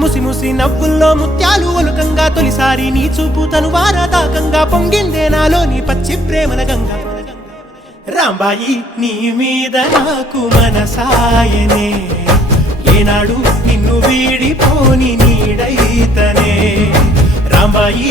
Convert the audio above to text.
ముసి ముసి నవ్వుల్లో ముత్యాలు ఒలుకంగా తొలిసారి నీ చూపు తను వారదాకంగా పొంగిందే నాలో నీ పచ్చి ప్రేమల గంగా రాంబాయి నీ మీద నాకు మనసాయనే ఏనాడు నిన్ను వీడిపోని నీడైతనే రాంబాయి